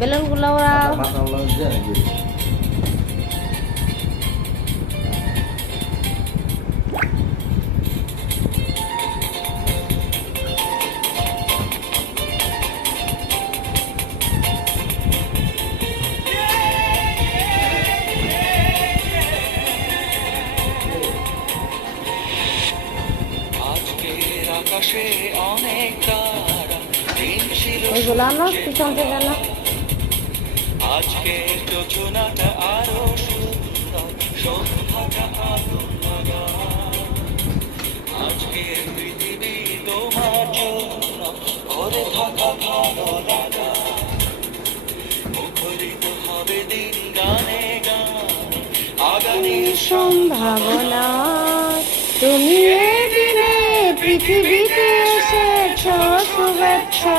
বেলুনগুলো ওরা ওইগুলো আনো পিছন থেকে আনো আজকের যোজনাটা আরও সুন্দর সন্ধ্যাটা আলো লাগা আজকের পৃথিবী তোমার জন্য ভরে থাকা ভালো লাগা। মুখরিত হবে দিন গানে গানে আগামীর সম্ভাবনা তুমি এই দিনে পৃথিবীতে এসেছ শুভেচ্ছা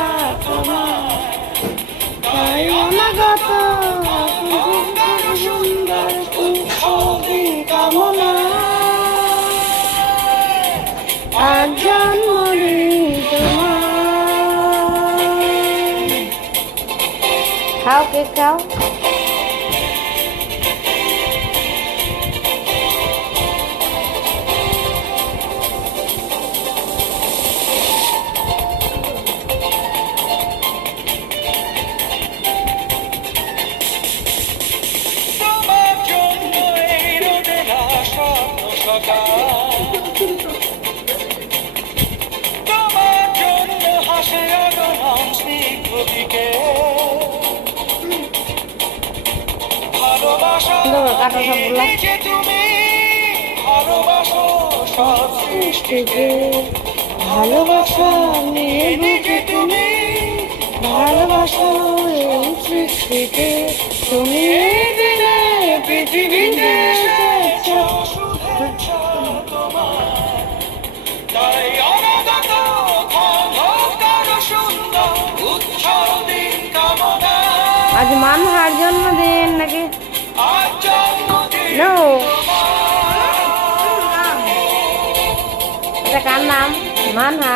আজ জন্মদিন তোমার। খাও কে খাও। ভালোবাসা নিয়ে বুকে তুমি ভালোবাসা এই সৃষ্টিকে তুমি আজ মানহার জন্মদিন নাকি? নো এটা কার নাম? মানহা